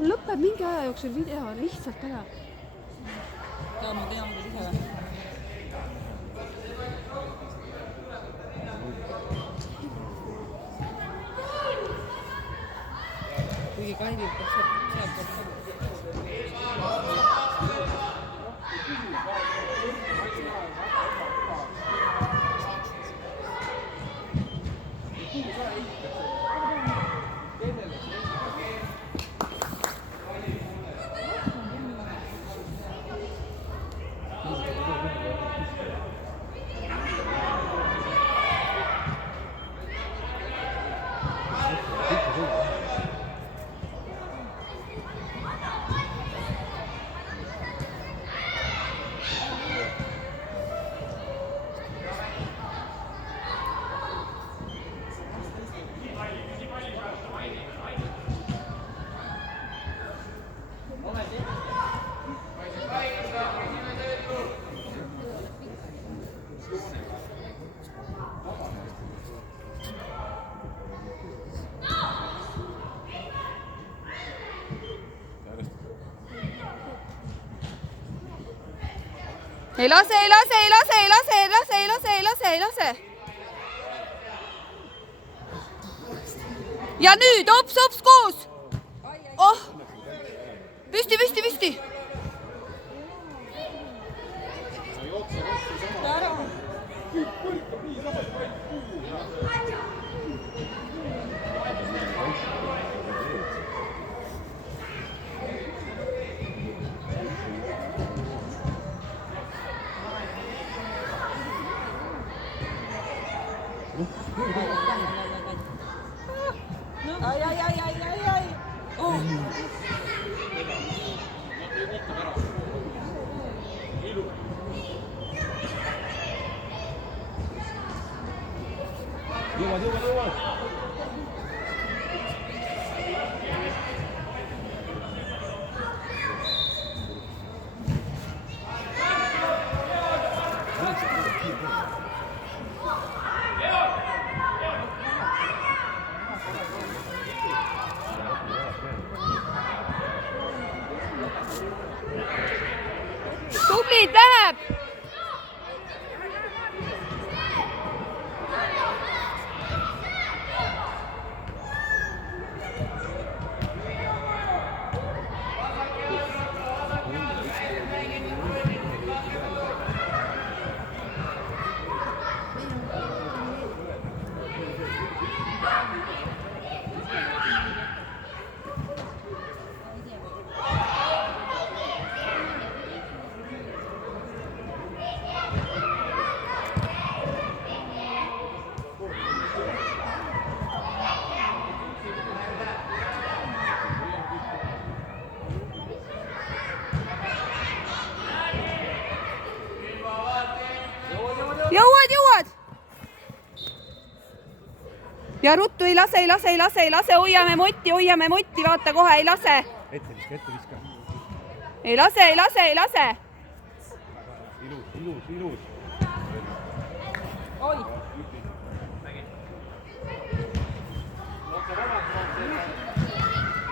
mul lõpeb mingi aja jooksul video lihtsalt ära. Ja ma tean, kuidas ise või. Kuigi Kaidil peaks sealt võtta. Ei lase, ei lase, ei lase, ei lase, ei lase, ei lase, ei lase, ei lase. Ja nüüd hops, hops koos. Oh, püsti, püsti, püsti. Ai, ai, ai, ai, ai, ai. Oh. Tublid, läheb! Jõuad, jõuad! Ja ruttu ei lase, ei lase, ei lase, ei lase, hoiame motti, vaata kohe, ei lase. Ette viska. Ei lase, ei lase, ei lase. Ilus. Oi.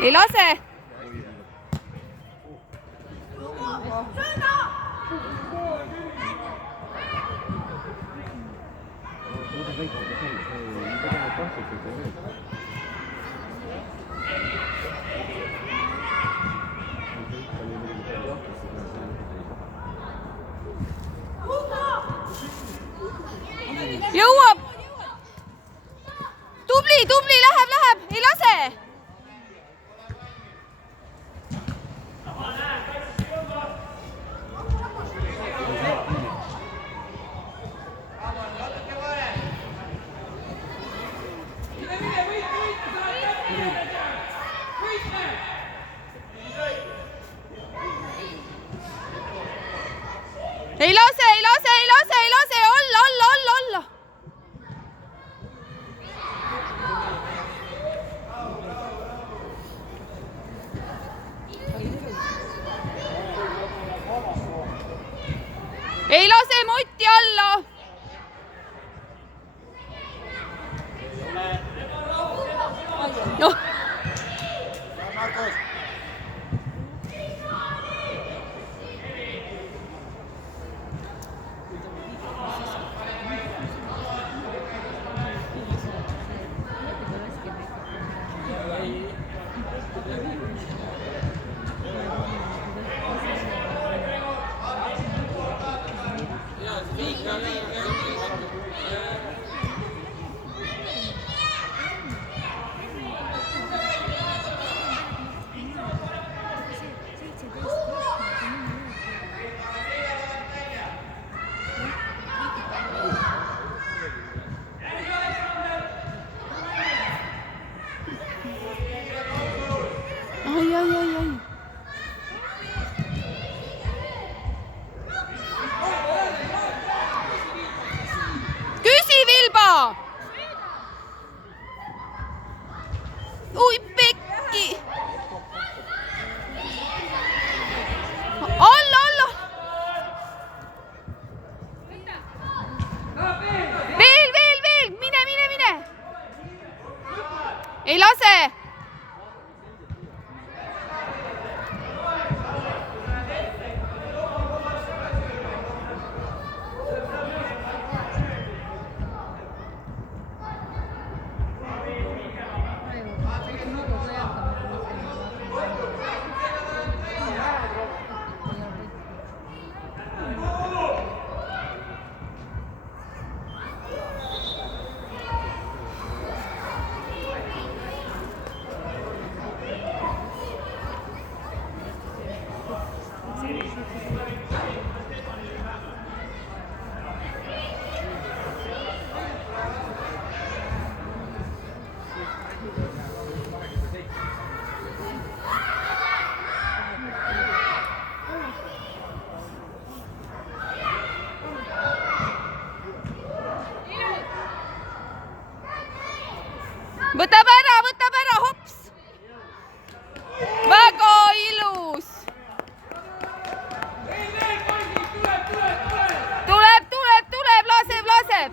Ei lase. Jõuab! Tubli, läheb, ei lase! Ei lase, alla! Ei lase motti alla! No. oi pekki. alla, alla. veel, mine. ei lase. võtab ära, hops. Väga ilus. Tuleb, laseb.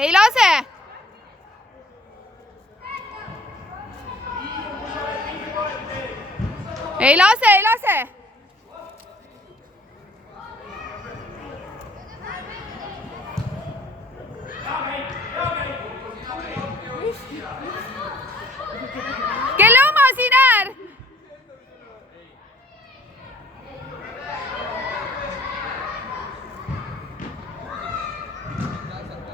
ei lase. ei lase. kelle oma siin äär?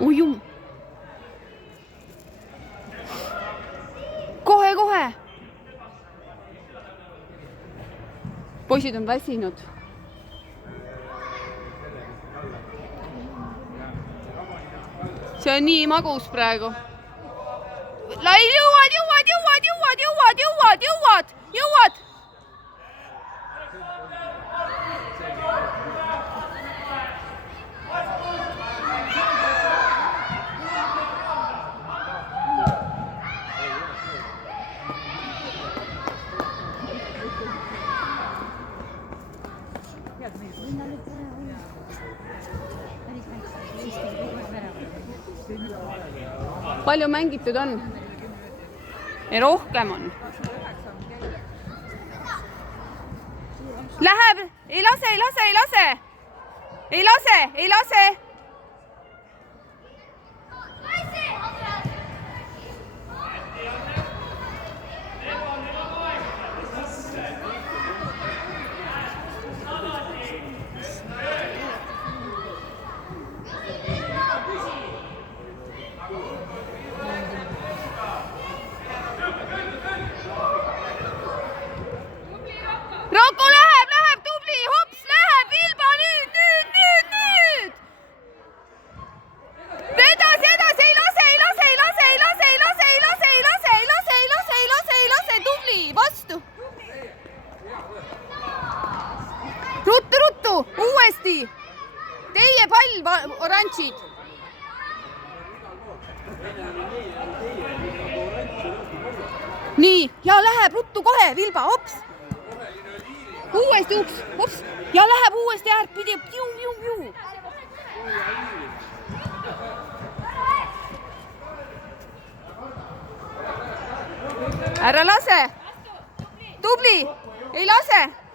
ujum. kohe. poisid on väsinud. see on nii magus praegu. jõuad. palju mängitud on? ja rohkem on. Läheb, ei lase. Rocco läheb, tubli, hops, läheb, Vilba nüüd. Edasi, ei lase, tubli, vastu. Ruttu, uuesti. Teie pall, oranžid. nii, ja läheb ruttu kohe, Vilba, hops. uuesti ups, ja läheb uuesti äärt pidi. ära lase. tubli, ei lase.